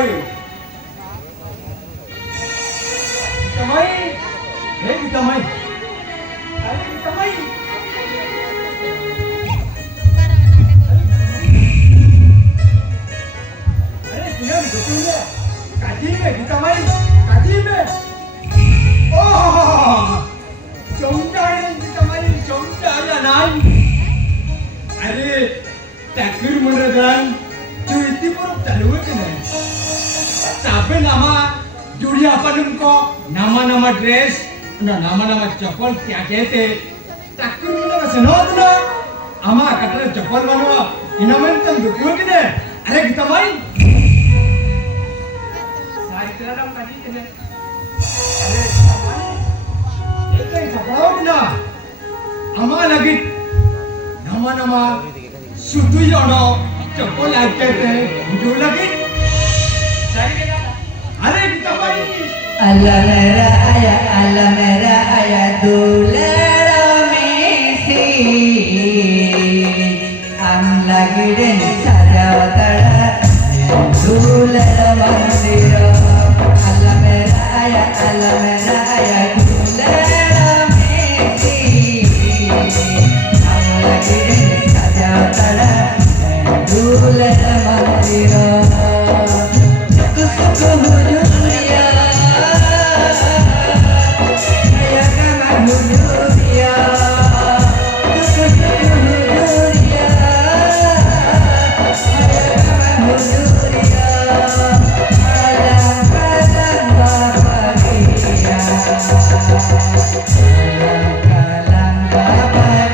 Gitamay. Gitamay. Hey, Gitamay. Ay, Gitamay. Aray, kinabi ko tuloy. Kajime, Gitamay. Kajime. Oh! Jomdaya, Gitamay. Jomdaya, nan. Aray, takir managan. Tu itu baru tahu kan? Sampai nama juri apa namko, nama-nama dress, nama-nama चप्पल क्या कहते? takir mana senod na? Ama kata चप्पल mana? Inaman tam dukuh kan? Aray kita main. Saya kira ram tadi kan? Aray kita main. Itu चप्पल ना? Ama lagi nama-nama suatu jono. चप्पल आते थे जो लगे अरे Gitamay Allah mera aya dulera mesi am lagi den sajawatara dulera mandira Allah mera aya dulera mesi am lagi den sajawatara dulera mandira suku hujuria saya kama hujuria suku hujuria saya kama hujuria alam bahagia alam bahagia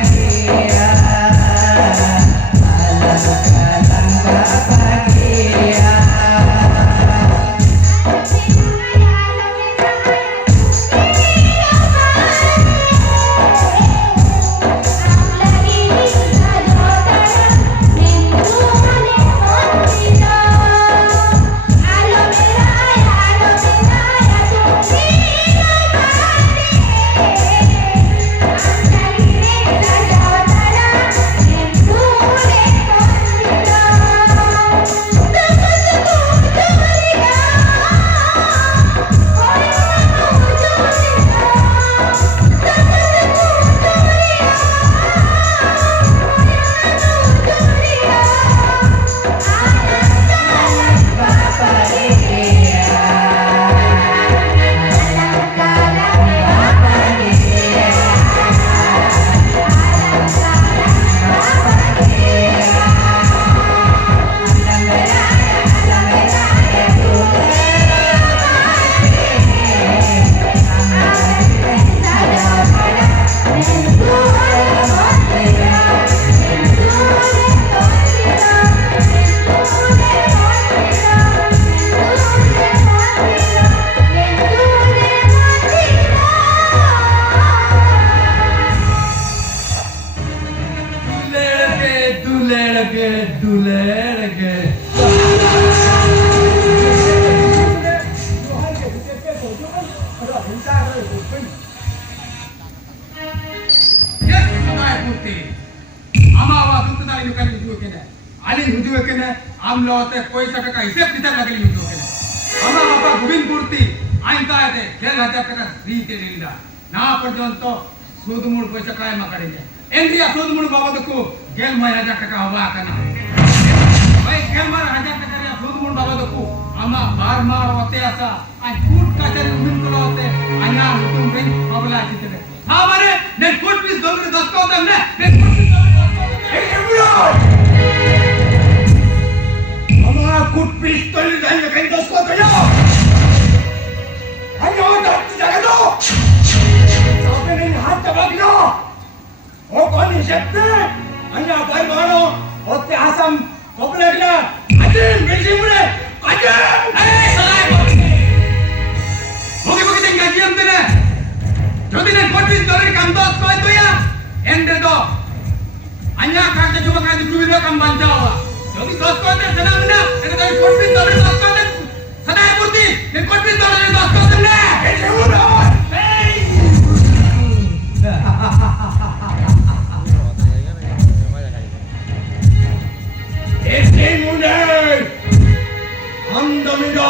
Andamida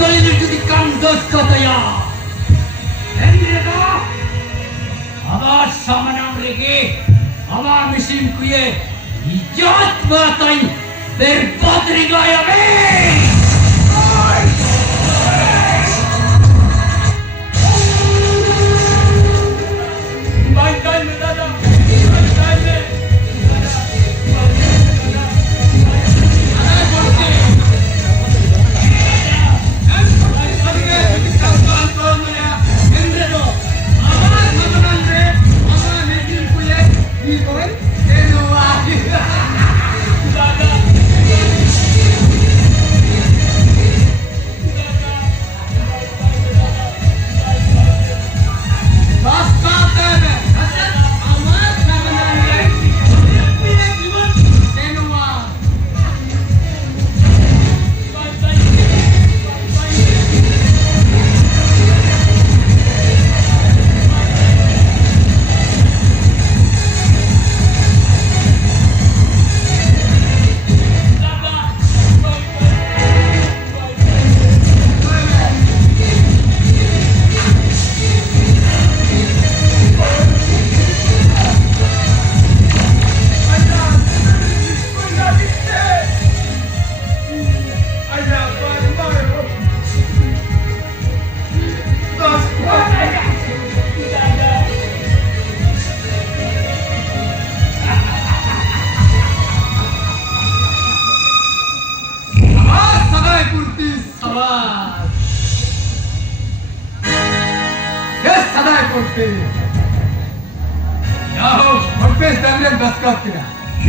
dolilir যদি কাম দোষ কতয়া Hendrika আবার সামনাম রেখে আমার মিশিন কুয়ে ইজ্জত বাতাই berbat rigaya be My time में दादा my time में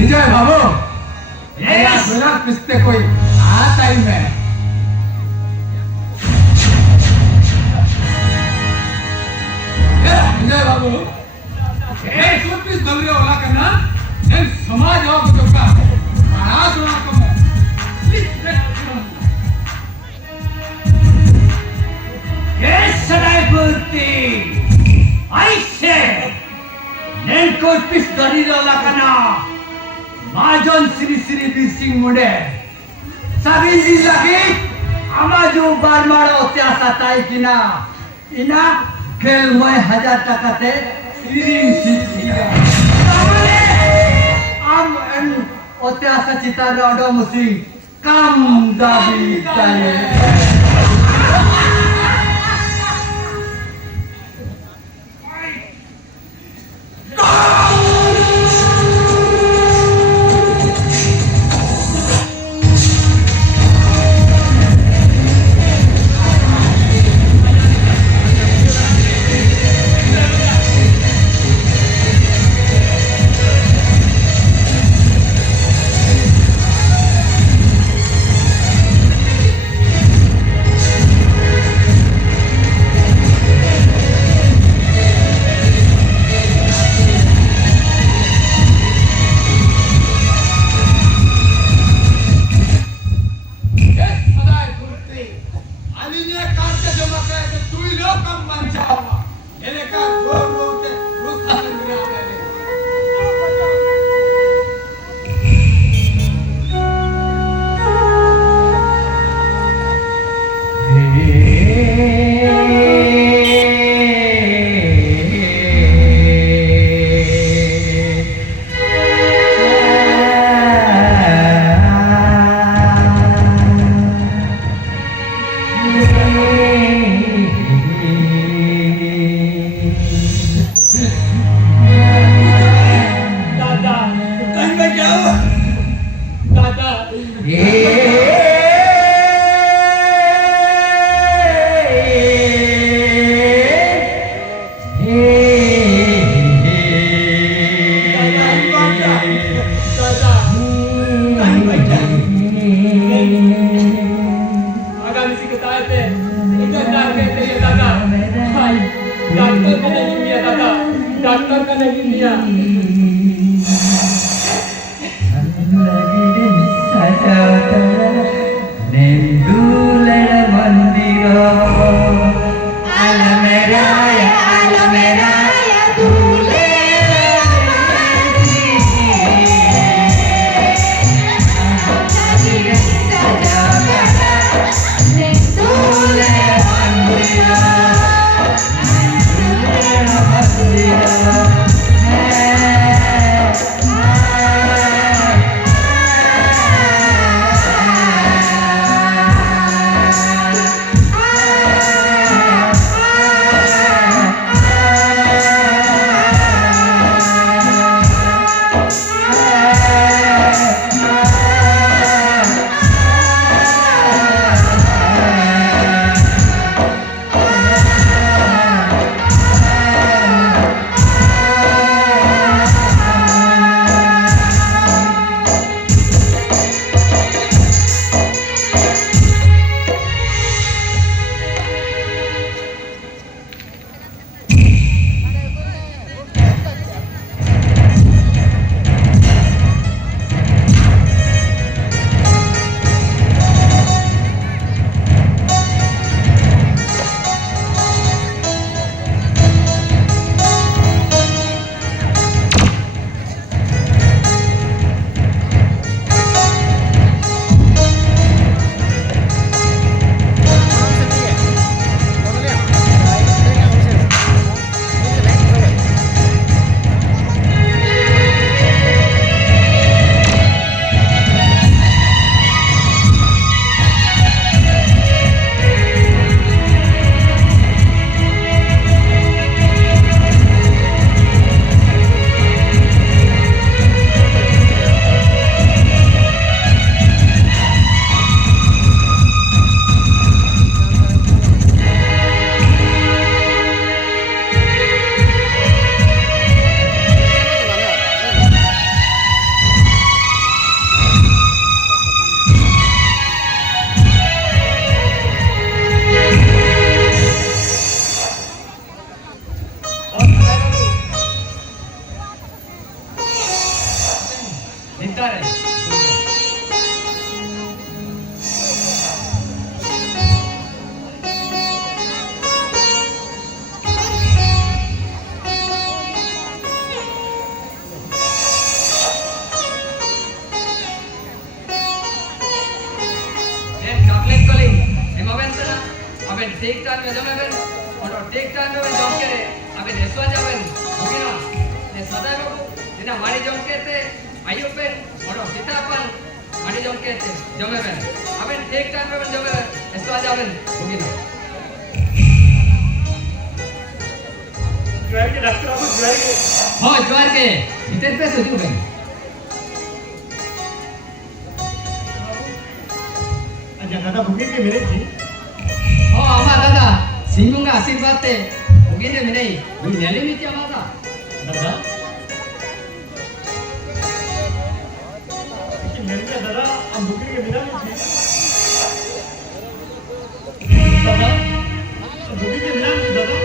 विजय बाबू बिना पिसते कोई आता ही मैं विजय बाबू पिस दमरे वाला करना समाज और का बड़ा सुना कम सदाई बोलती ऐसे नेनको पिस गरी वाला करना माजन श्री श्री बिसिंग मुंडे सभी चीज लगी आमाजू बारमाड़ा त्यासाताई किना इना खेल में 1000 টাকা তে ইরিং শিখিয়া আম এন অত্যাসা চিতার রড মুসি কাম দাবি তায়ে डॉक्टर का नहीं दिया Let's go. aben take time में जमे बेन और take time में जम के aben eswa jaben होगी ना ने सदा बाबू जिना मारी जम के ते आयु बेन और सीता अपन मारी जम के ते जमे बेन aben take time में जमे eswa jaben होगी ना ज्वार के डॉक्टर बाबू ज्वार के हाँ ज्वार के इतने पे सोचू बेन अच्छा दादा भूखे के मेरे जी हाँ आमा दादा सिंगुंगा आशीर्वाद ते होगी ने मिले ये नेली नीति आमा दा दादा लेकिन मेरे क्या दादा हम भूखे के बिना नहीं थे दादा हम भूखे के बिना नहीं दादा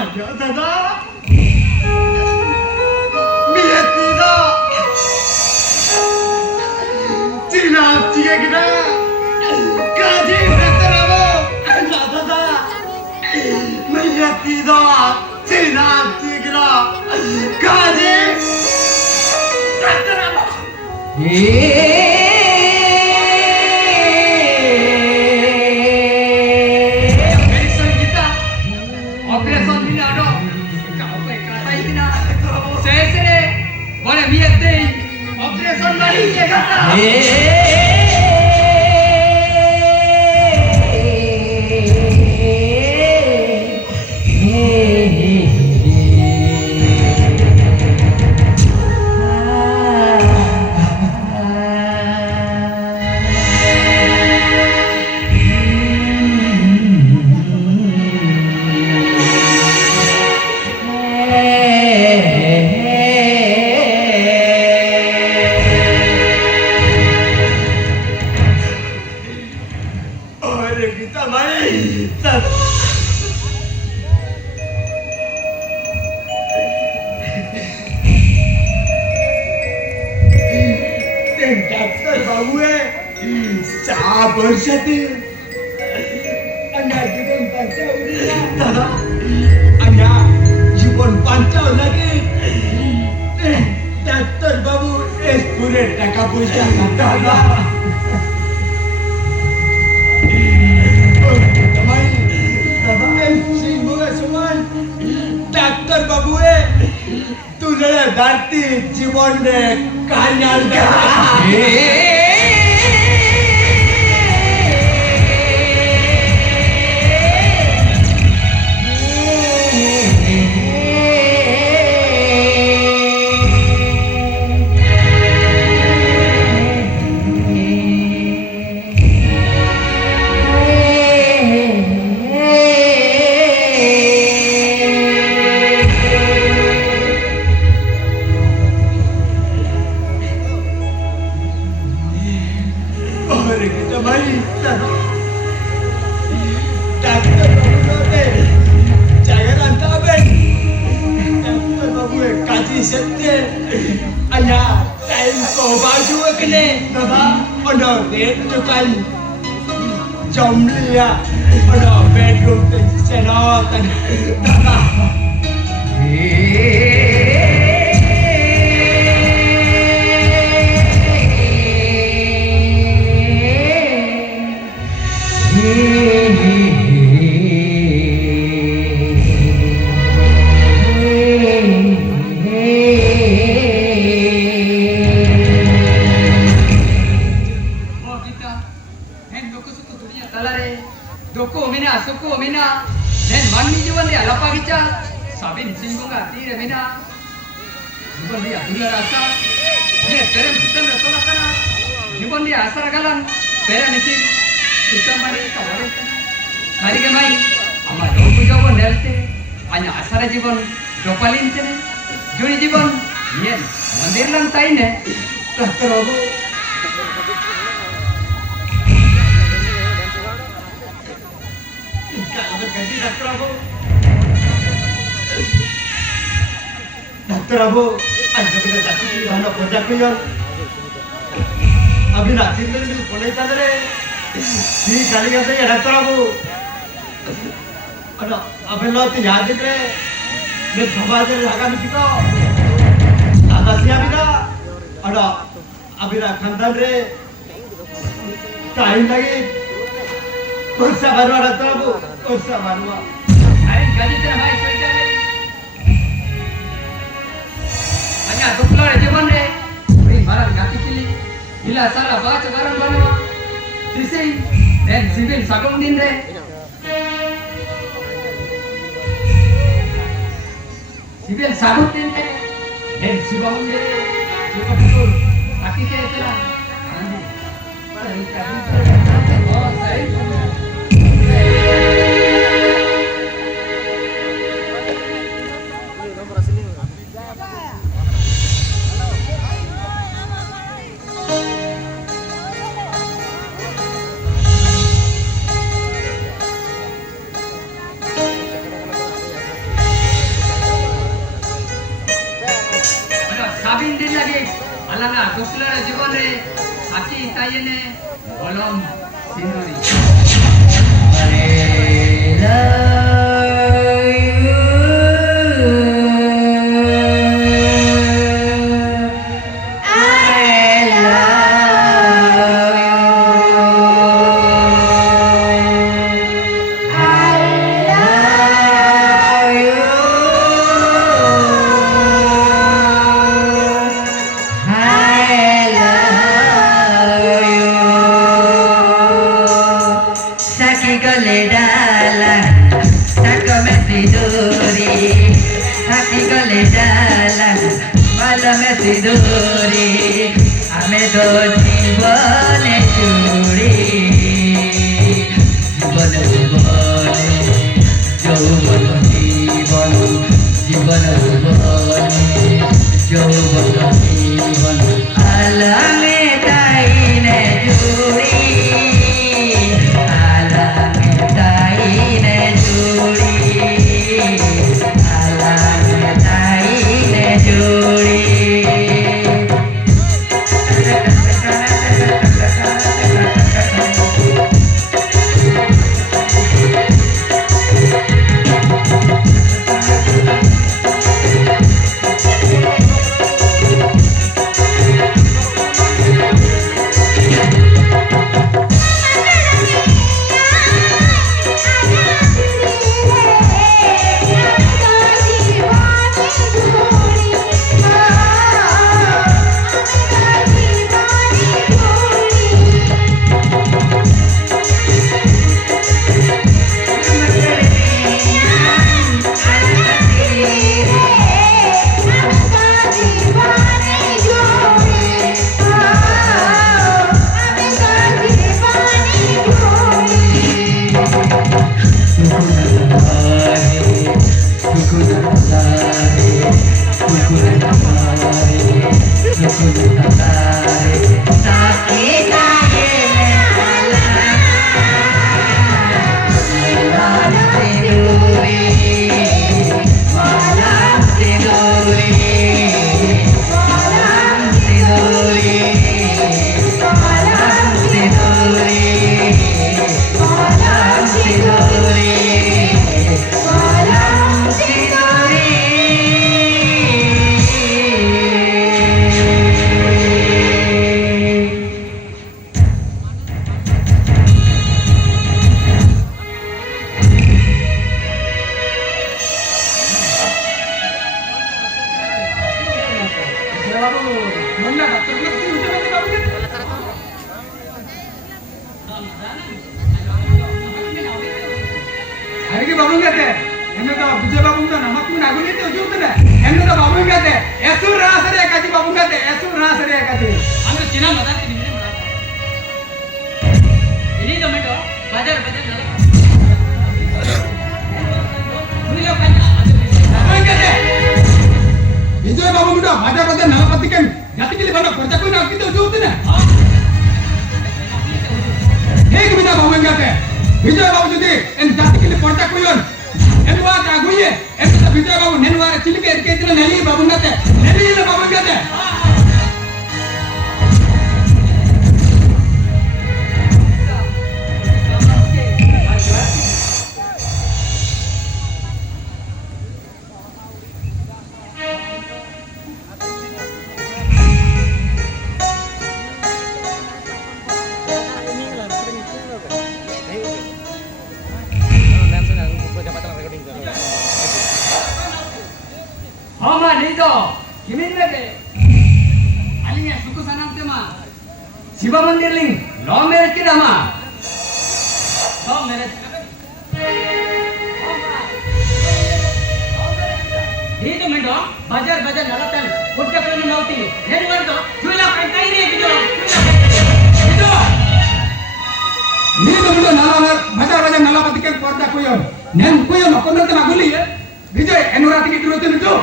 आजा दादा मेरे तीरा तीना तीए किना काजी रतरावो आजा दादा मेरे तीरा तीना तीए किना काजी रतरावो डॉक्टर बाबू है साफ वर्षाते अन्या जीवन पांचावली दादा अन्या जीवन पांचावला के डॉक्टर बाबू एस पूरे टाका पैसा दादा डॉक्टर बाबू है तुझे धरती जीवन ने Kanyal date nyo kan jomlia ano bedroom kan senok kan Oh kita, hen doko suku dunia talare, doko mina, suku mina, hen manmi jiwan dia lapa gica, sabin singgunga tire mina, jiwan dia dunia rasa, hen terem sistem retola kana, jiwan dia asar galan, pera misi, sistem mari kawari kana, hari ke mai, ama doko jawan delte, hanya asar jiwan dopalin tene, juni jiwan, yen mandir lang tayo ne, Prabu kalau berganti Dokter Abu aja kita jatuh di mana pojak kuyon अभी रात्रि में भी phone ही चल रहे दी गाली करते हैं doctor बाबू अरे अबे लो तो याद दिख रहे मैं समाज में लगा भी कितो दादा सिया भी ना अरे अभी रा खानदान रे टाइम लगी kursa baru ada tabu kursa baru hari gaji terbaik sudah le, hanya dukla jiwan le, beri maran gati kili, ila salah baca barang banwa, sisi dan civil sagong din le, civil sagut din le, dan sibang le, juga betul, aki ke telah, oh saya sabin din lagi alana dukla jiwan re aki tayene bolom sinduri सिंदूरी हमें तो जीवन चूड़ी जीवन यौवन जीवन जीवन यौवन जीवन आलमे ताईने जुड़ी आलमे ताईने जुड़ी आलमे ताईने जुड़ी aguni tu jut na. Endo to babu kate. Esur rasare kati babu kate. Esur rasare kati. Anu Cina mata ini mana? Ini to mendo. Bajar nala. Ini lo kanya. Babu kate. Vijay babu muda bajar nalapatikan. Jati kili bana perja koi na kitu jut na. Ek bina babu kate. Vijay babu jodi en jati kili perja koi on. Enwa kaguye. Endo to Vijay babu nenwa chili ke ketina neli babu kate. Neli le babu kate. Hama nido. Kimin lagi? Alingnya suku sanam tema. Shiva mandir ling. Law marriage kita ma. Law marriage. Ini mendo. Bajar nalatan. Kurja kau nauti. Neri warga. Jualan kai ni video. Itu. Ni to muda nala bajar nalapatikan perja koi on. Nen koi on akon na maguli ya. Vijay enora tiki dulu tu.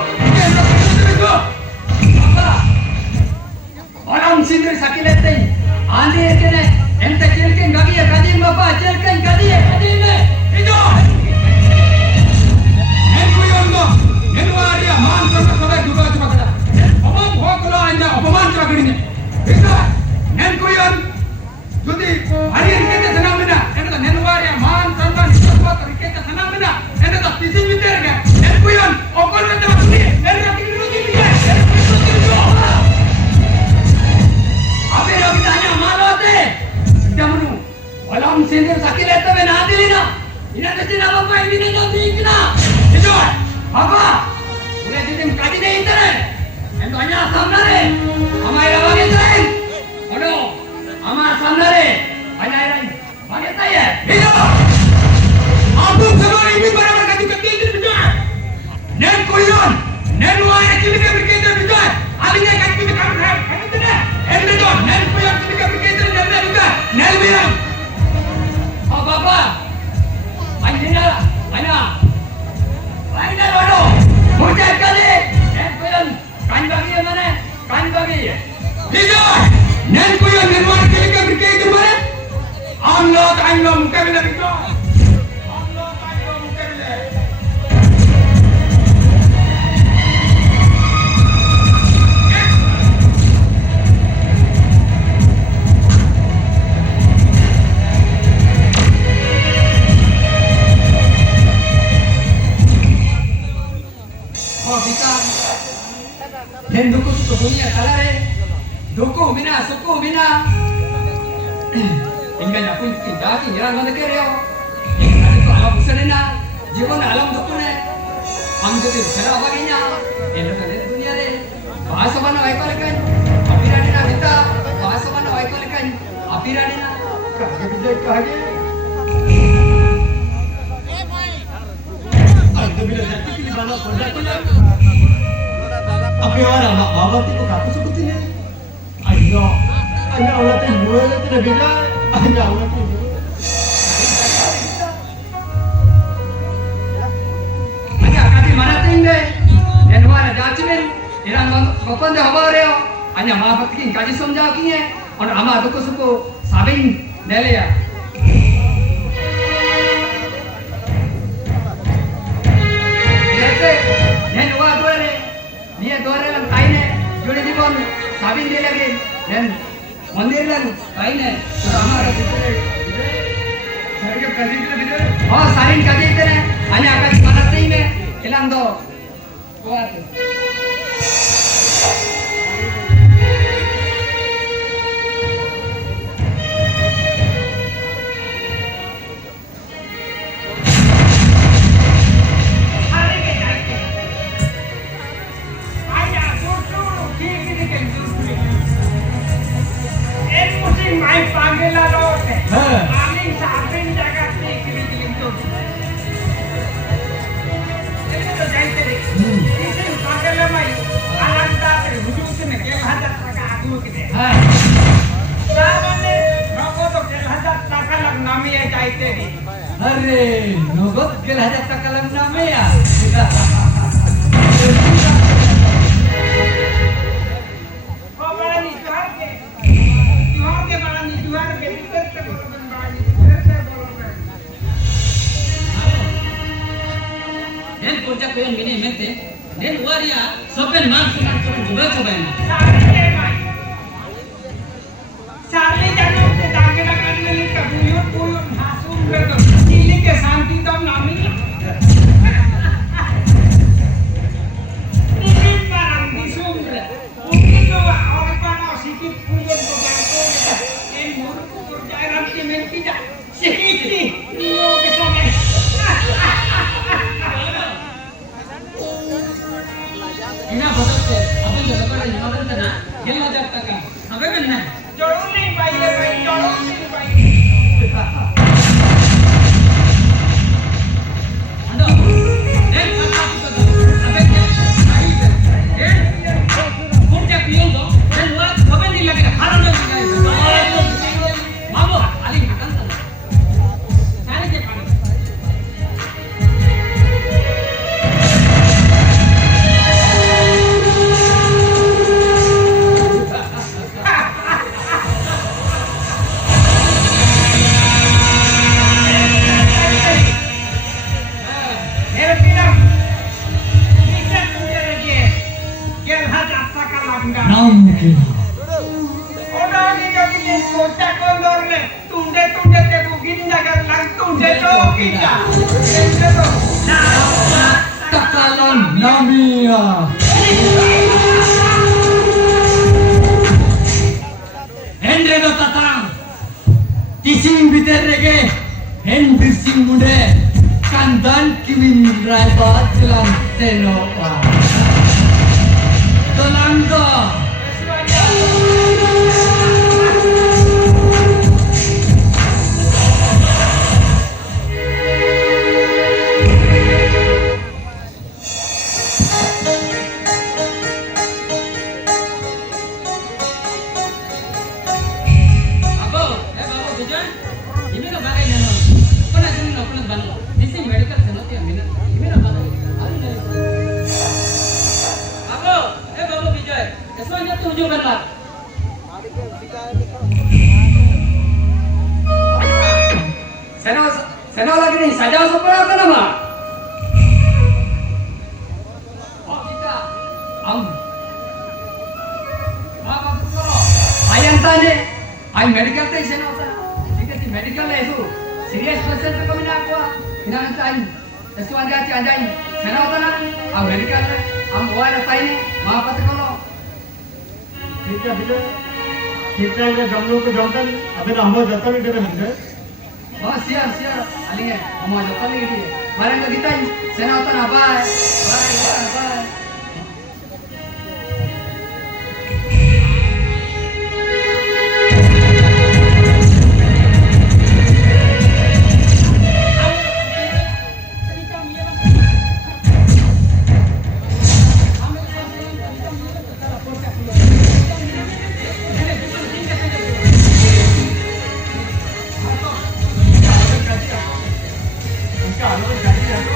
Orang sendiri sakit letih. Andi itu ne. Ente celkan gadi ya gadi bapa celkan gadi ya gadi ne. Itu. Nen koi on to. Nen waria man kota kota dua cuma kata. Omam hokula anja opaman cuma gini. Itu. Nen koi on. Jadi hari ini kita senang bina. Ente nen waria man kota kota kita senang bina. Ente tak pisi bitter ke. Nen koi on. Okon ente mati. Ente tiki dulu tu dia. Apa yang kita tanya malu te? Sudah menu. Walau sendiri sakit letih benar dilina. Ini ada cina apa ini nak dikena? Itu apa? Boleh jadi kaji deh itu. Entahnya samna deh. Amai lagi itu. Aduh, amai samna deh. Banyak lagi. Banyak saya. Itu. Aku semua ini berabar kaji kaji itu betul. Nen koyon, nen wahai cili berkaitan betul. Alihnya kaji kita berhak. Kaji tu deh. Ente tu, nen koyon cili berkaitan nen juga. Nen bilang. Oh bapa. Banyak lodoh. Muncul kali. Nen koyon. Kain bagi yang mana? Kain bagi. Tidak. Nen koyon nen wahai cili berkaitan mana? Allah kain lo muka bila betul. Allah kain lo muka bila. Oh kita, yang duku suku punya kalare, duku bina, suku bina. Hingga nak pun kita nyerang mana kerja. Nanti tu alam bukan na, jiwa alam duku na. Kami jadi serah baginya. Ini kan dunia ni. Bahasa mana waikalikan, apirani na kita. Bahasa mana waikalikan, apirani na. Kerja kerja kerja. Ada bila jatuh di bawah kondak kondak. Apa orang nak bawa tu aku sebut ini. Ayo, orang tu boleh tu dah beda. Ayo orang tu. Ayo kaki mana tinggal? Yang mana jatuhin? Irang bapak dah bawa reo. Ayo maaf kian kaji somjau kian. Orang ama tu suku sabing nele ya. Nen dua ni, ni dua orang kain ni, jodoh jibon, sabin dia lagi, nen mandir lagi kain ni, sama ada kita. Saring kaji kita betul. Oh, saring kaji kita ni, hanya akan mana ting ni, hilang do, kuat. सुरू केले हा सामाने नको तो केला टाकायला नामी यायचे रे अरे नगद गेला ह्याच्या तकाला नामे या बाळानी जुहार के करते बरोबर बाळानी करते बरोबर den puncak koyon mini mente den waria sopen man suman juga cobain सारे जनों के दागेला करने लिए कबूयत कोयत हासूम कर दो चिल्ली के शांति दम नामी Nikin barang disumbre mungkin lo और पाना सिकित कोयत को जातो ये मूर्ख को जायराम के में tidak सिकित नियो के समय ina botak se apun jaga pada jamakan tana gel hajar taka sampai kan na जोड़ो नहीं भाई ये भाई जोड़ो नहीं भाई ando den kata kita sampai kan ahi den puncak pion do den wa kabe ni lagi haran do mamo ali kan tana sare je pada मेरे पिता नीचे तुझे लगे क्या हाथ आपका का लगेगा नाम के Orang ni jadi ni kota kondor le, tunde te bugin jagat lang tunde to kita. Tunde to. Nah, takalan namia Endre do tatang Kising biter rege Hen bising mude Kandan kiwin raiba Jelang tenopa Tolangdo babu bijan ini na bagay na no kuna sini no kuna banlo disi medical se no tiya ini na bagay babu bijan eswanya tu hujung banlat Seno lagi ni saja supaya apa nama? oh kita Apa tu? Ayam tanya, ayam medical tu seno apa? Jika si medical le itu serius pasal tu kami nak apa? Ina nanti ayam sesuatu aja anjay seno apa nak? Ayam medical le, ayam buat apa ini? Maaf apa tu kalau? ठीक है भैया ठीक time में हम लोग को जमता नहीं अभी हम लोग जाता नहीं देवे नहीं Oh siap, aling mau jawab lagi dia. Barang kita seno apa nak bye? Bye. उनका आलोचना चाहिए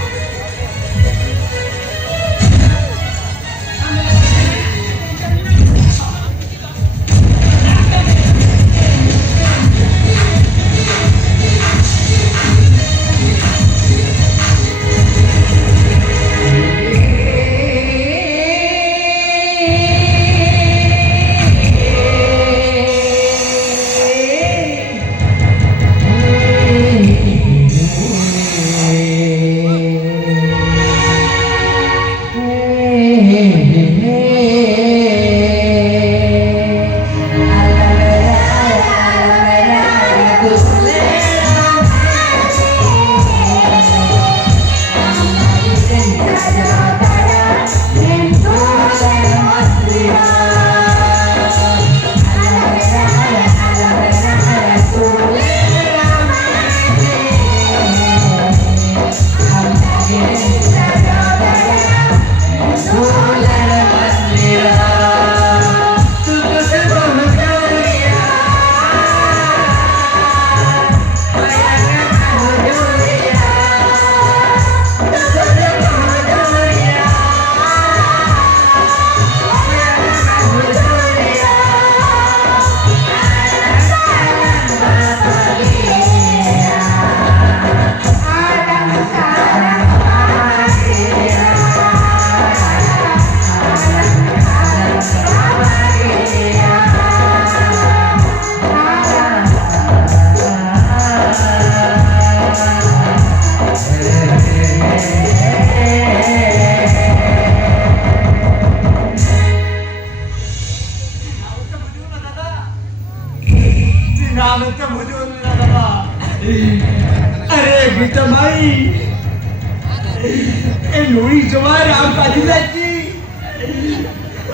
semua ram padi lagi.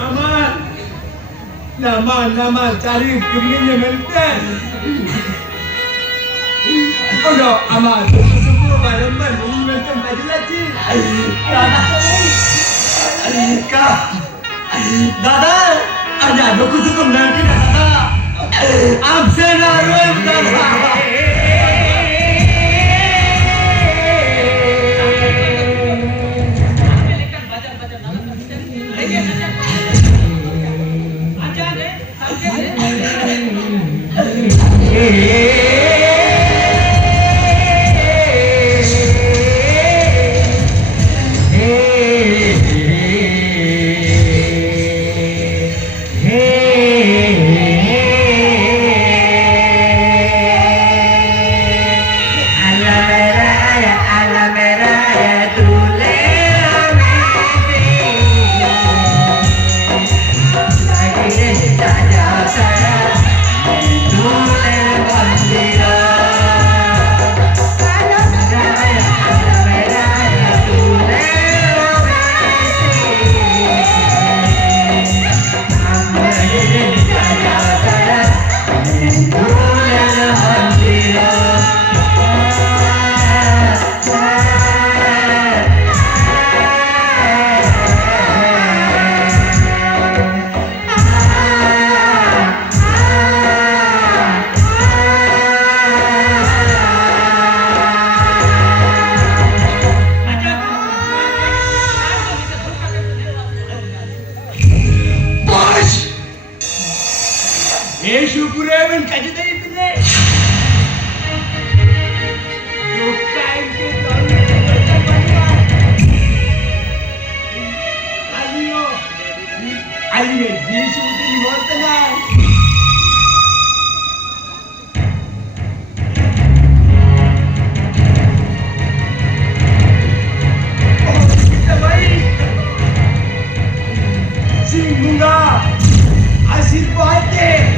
Aman. Nama cari kemana menten. Oh no, aman. Suku barang-barang ini menten padi lagi. दादा आज नको चुकून नक्की ना दादा आमचे नारळ दादा Syukuran kaji tadi tu ni. Bukan ke Aliyo dia sebut di luar tengah. Oh, kita baik. Singunga. Asyik bahagia.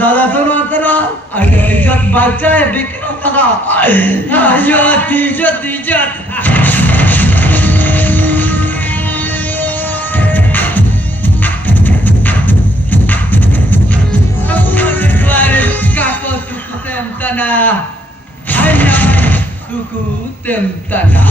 दादा तो ना अरे इज्जत बच्चा है बिकना था अयो इज्जत kako suku tem tanah hanya suku tem tanah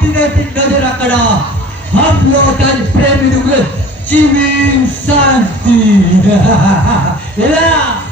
tidak tinggal rakada. Hamlo dan premi juga Ciming Santi. Ya.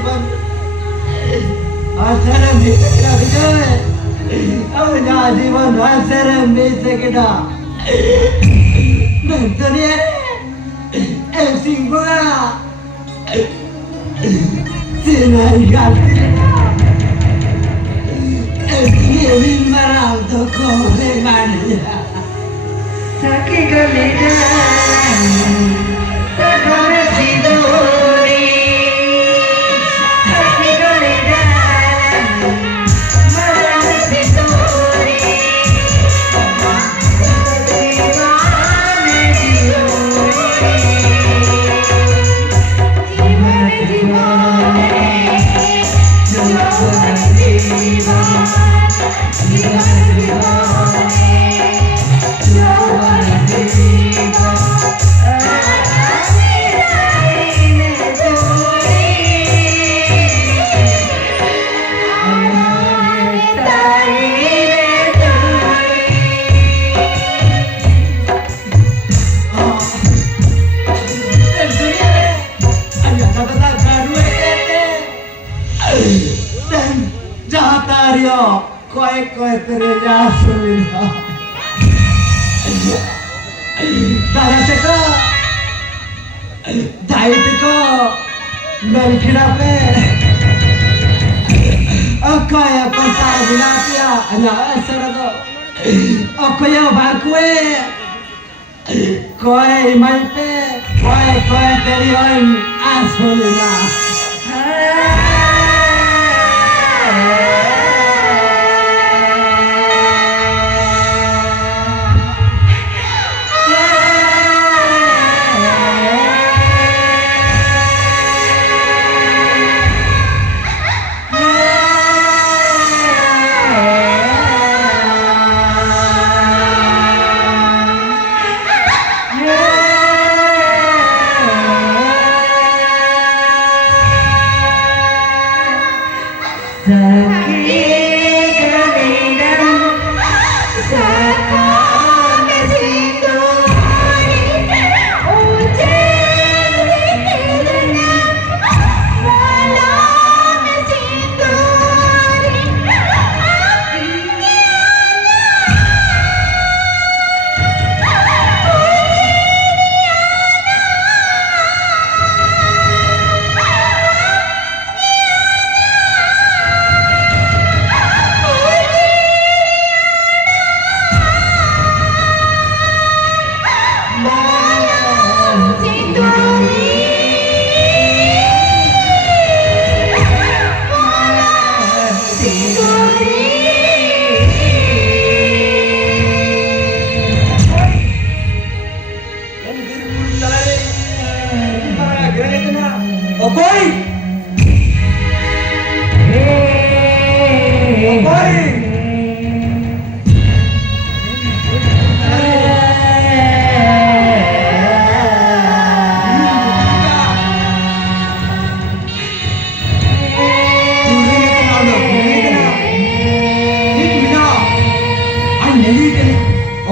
जीवन आश्रम में सकता विजय अपना जीवन आश्रम में सकता मैं दुनिया ऐसी बुआ सिनाई गाती ऐसी बिन मराल तो कोई मानिया सकी गली सखर सिंदूरी सकी गली मराल सिंदूरी कोई तेरे याद सुनिना दादा से को दाई को नलखिड़ा पे कोई अपन सारा बिना पिया अन्या ऐसा तो कोई बार कोई मई पे कोई तेरी own आसुनिना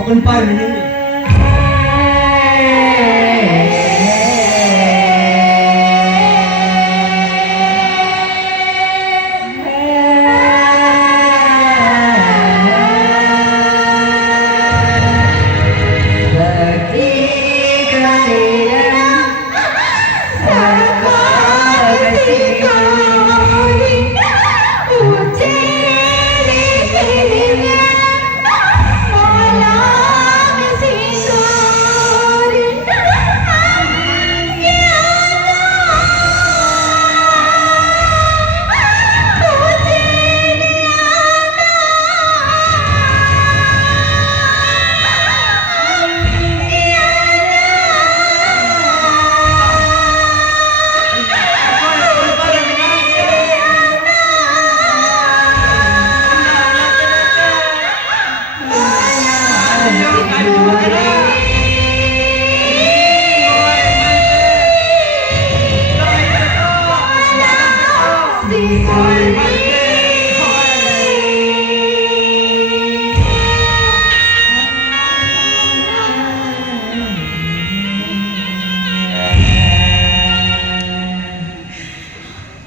Open par minute.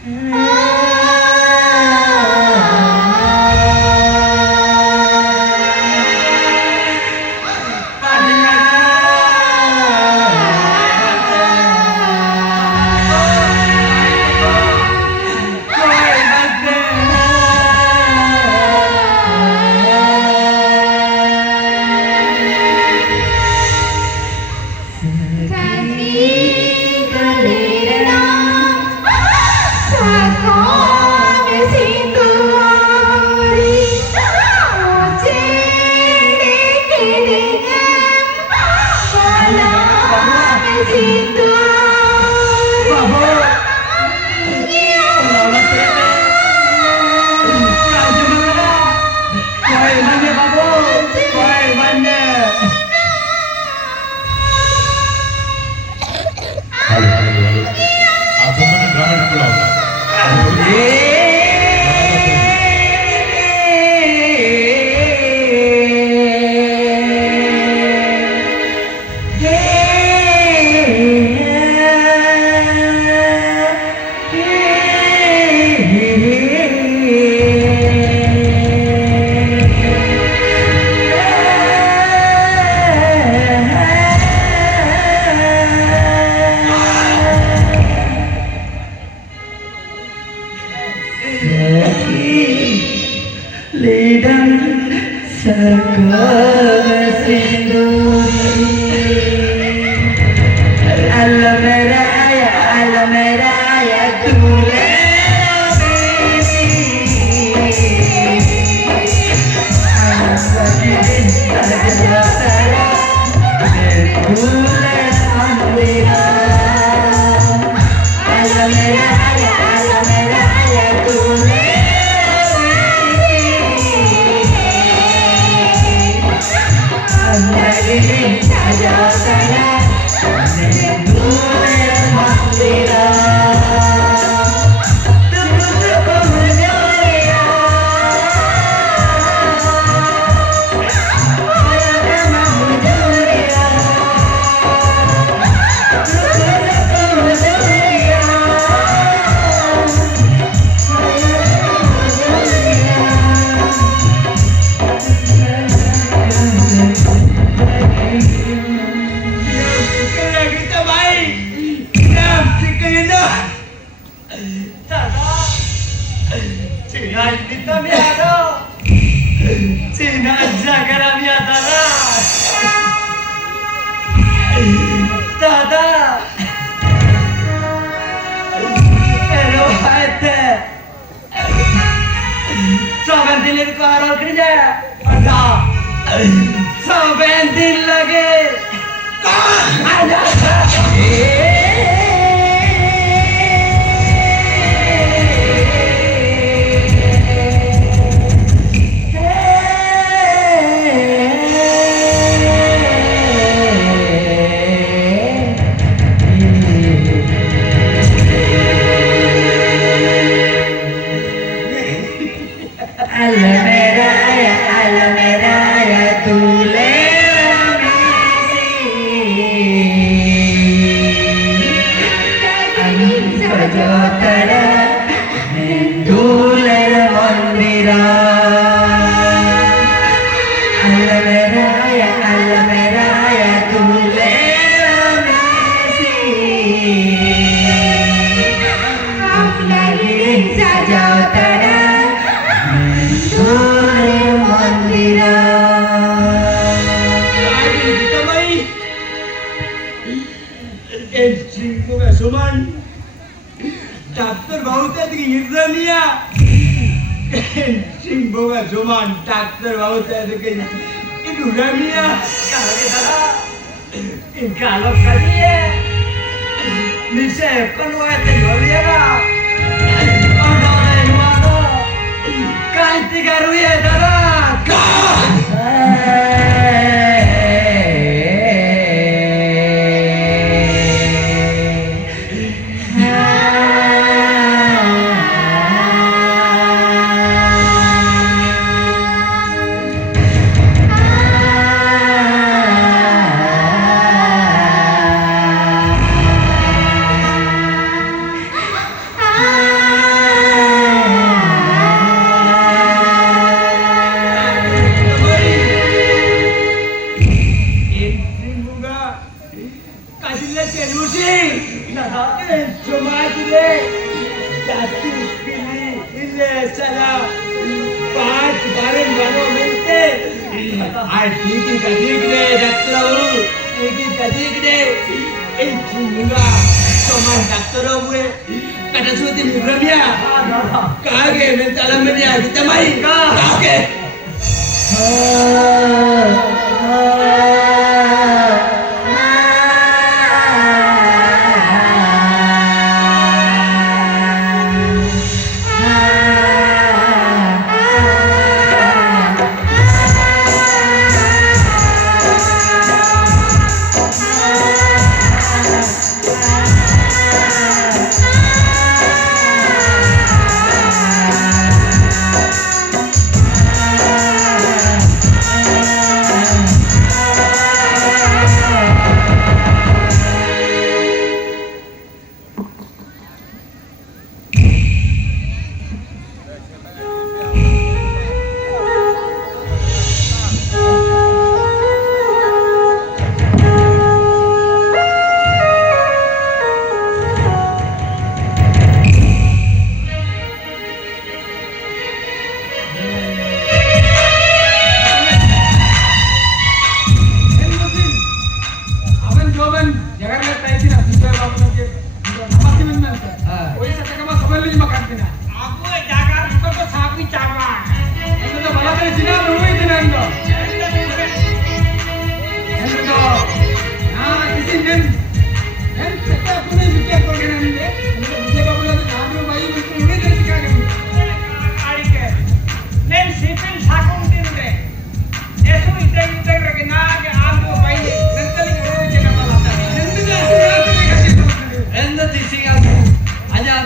Halo, halo, halo. Aku mana drama pulau. Lidang sekasinduri Alameraya tule Sakidin saja saya Tule andira Alameraya tule Sakidin saja saya Tule andira Tuku-tuku menyoria Cina aja garamnya Tata. Tata. Hello hate. Soben दिल को आराम कर जाए. अच्छा. सोben दिल लगे. आजा. Alameraya tule ramisi Sajotara Menduler mandira Alameraya tule ramisi Sajotara Menduler mandira Suman Doctor Bauta di Irania Boga Suman Doctor Bauta di Irania Kalau kita kalau kalian bisa keluar dari dia orang mana kali 3 rupiah darah Ay, titik deh, Daktar. Titik deh. Bunga, cuman Daktar gue. Kata suatu muram ya. Kage, mental media kita main. Kage.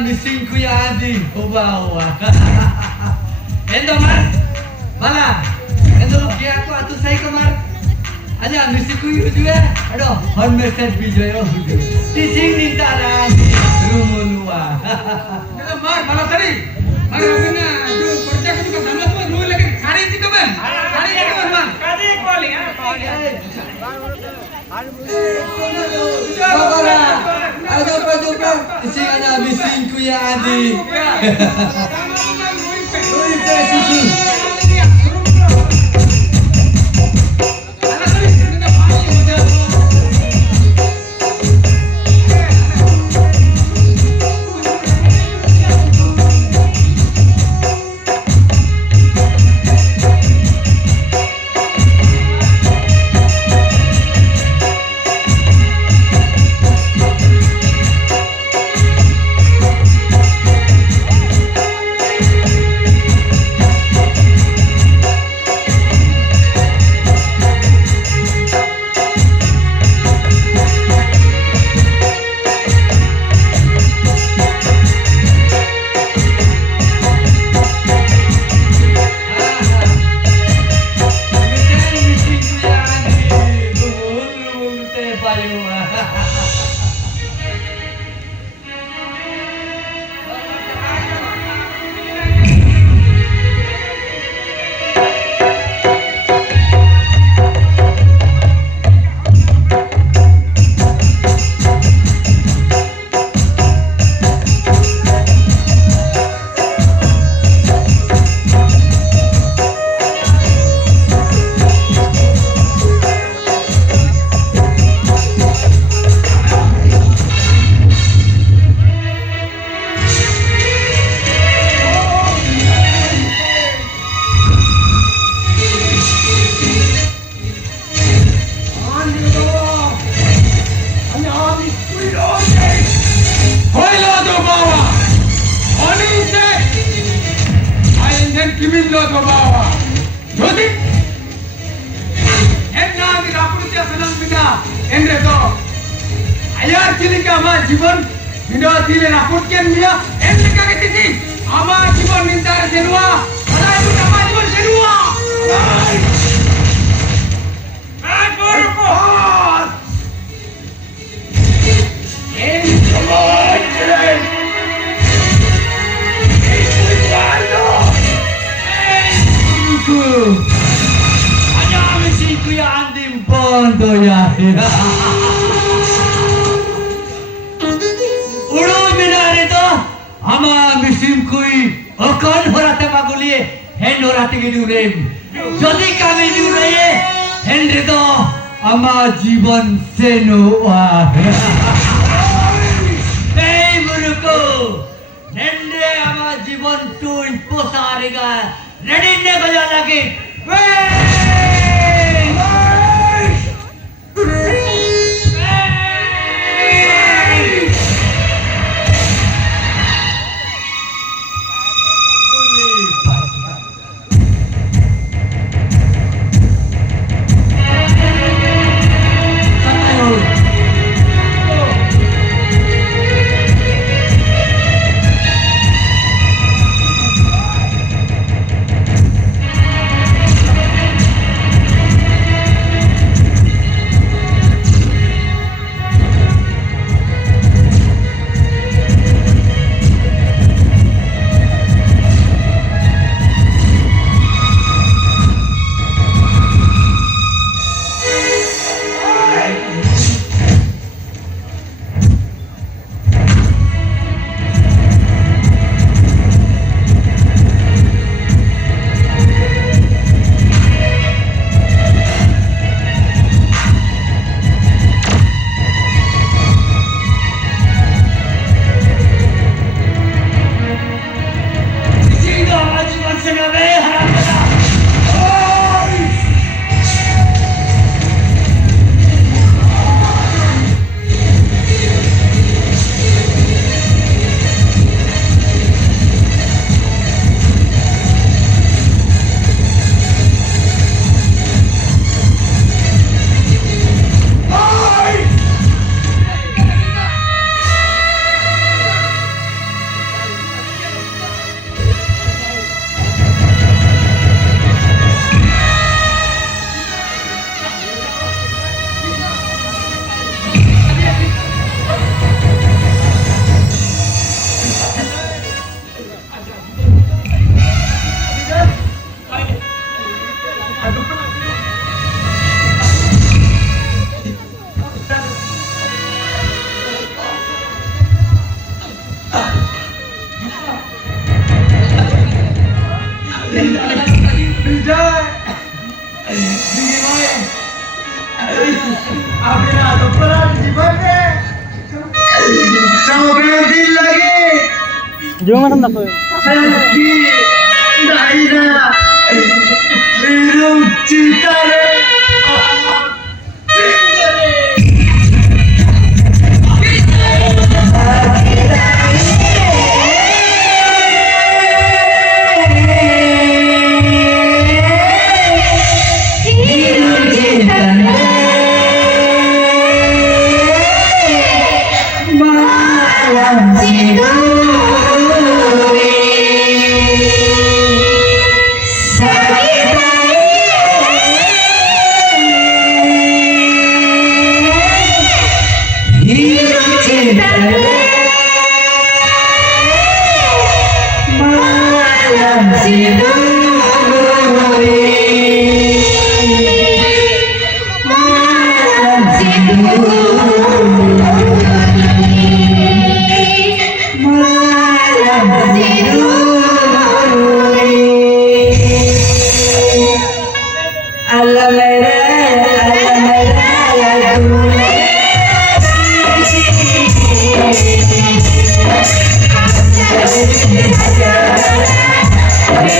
Missing ku ya Adi, bawa. Endo mar, bala. Endo lu aku atuh saya kemar. Aja missing ku juga. Aduh, hon message bijoyo. Tising nintara rumulua. Mar, bala tadi. Mar abena, jo kerja ku juga sama tuh, lu lagi cari sih kapan? Cari ya kapan, Mar? Kade kuali ya. Tising ada missing ku ya Adi. জীবন বিনোদিলে রাপুটকেন মিয়া এমনিকা গেতেছি আমার জীবন নিন্দার জেনুয়া সদাই বুঝ আমার জীবন জেনুয়া I বড়কো এই সময় ছেড়ে এই পরিবারো এই বুকু আজ আমি সিকুয়া আন্দিম Pant ya Ama misim kui akan horate magulie hen ora tege diurem. Jodi kami diuraye hen redo ama jibon senoa. Hey muruko, nendre ama jibon tu posarega. Ready ne baja lagi.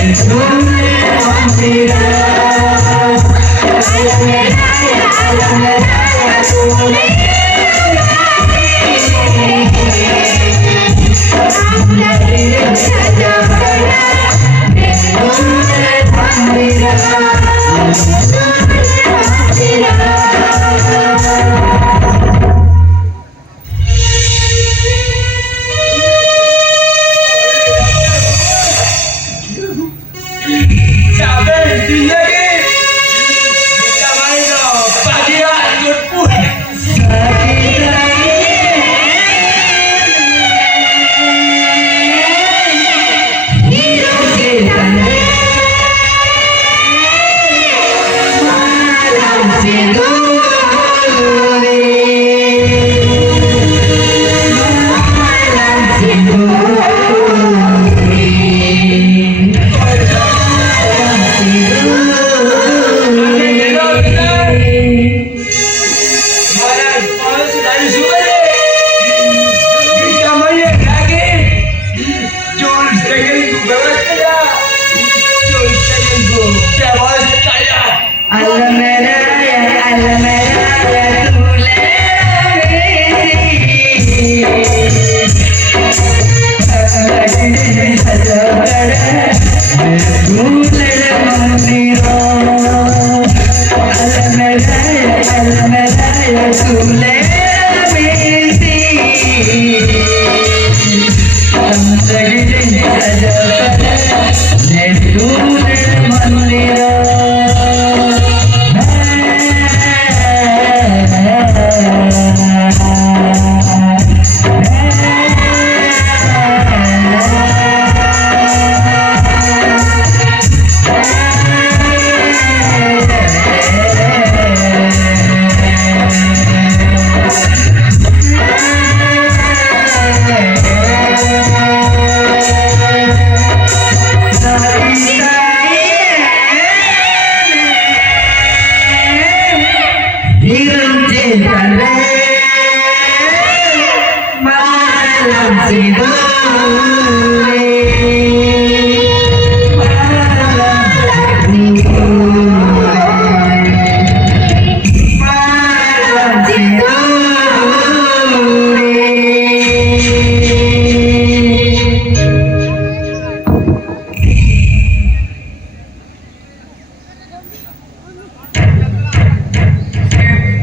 Let's go.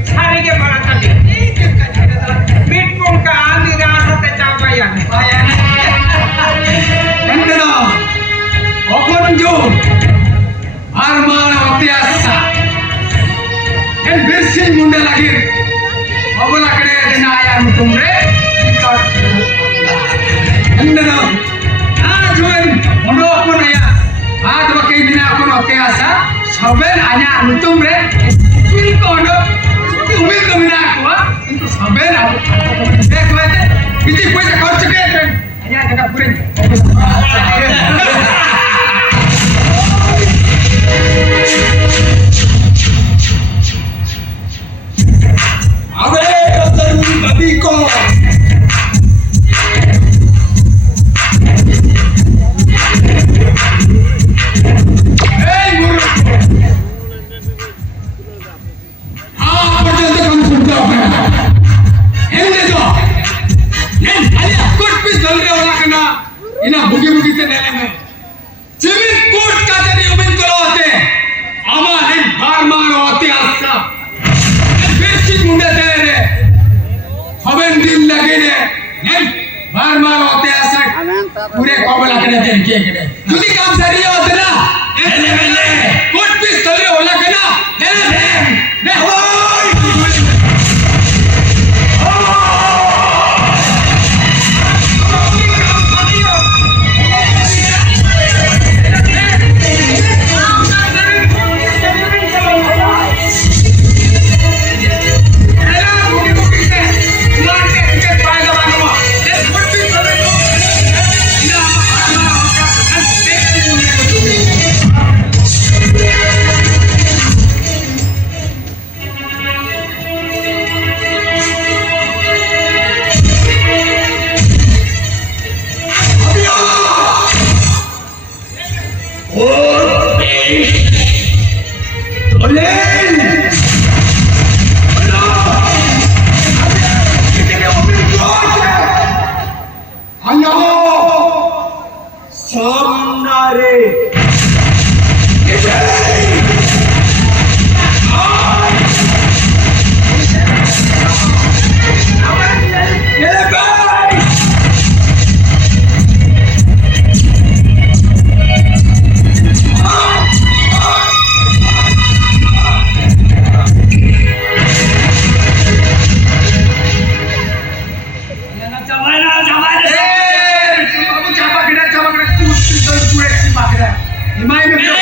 Sarige baratati. Bitpong ka ani rasa te cabayan. ಎಂದನ ಒಬ್ಬಂಜು ಆರ್ಮಾನ ಅಭ್ಯಾಸ N ಬೆರ್ಸಿ ಮುಂದೆ ಲಾಗಿರ್ ಅವನ ಕಡೆ ದಿನ ಆಯಾನು ತುಂಬ್ರೆ ಎಂದನ ಆಜುನ್ ಮೊಂಡೋ ಅಪ್ಪನಯ್ಯ ಆದ ಬಕೈ ದಿನ ಅಪ್ಪನ ಅಭ್ಯಾಸ ಸಬೆನ್ ಆ냐 ಅನು ತುಂಬ್ರೆ ತಿಳ್ಕೊಂಡು ಉಮೇದ್ ಕಮಿನ ಹಾಕುವ ಇಂತು ಸಬೆನ್ ಅವು ಬೇಕವಾಯ್ತೆ ಇತಿ ಪೈಸೆ ಖರ್ಚು ಕೇಳ್ರೆ ಆ냐 ಜಗ ಪುರಿ अबे तरुण कभी को ina bugi-bugi te nene me civil court ka jadi ubin kalo hote ama hin bar mar hote asa beshi munde tere haben din lage ne hin bar mar hote asa pure kobala kare den ke kare jodi kam sari hote na ele court piece tole hola kana ele ne hoy Himalaya में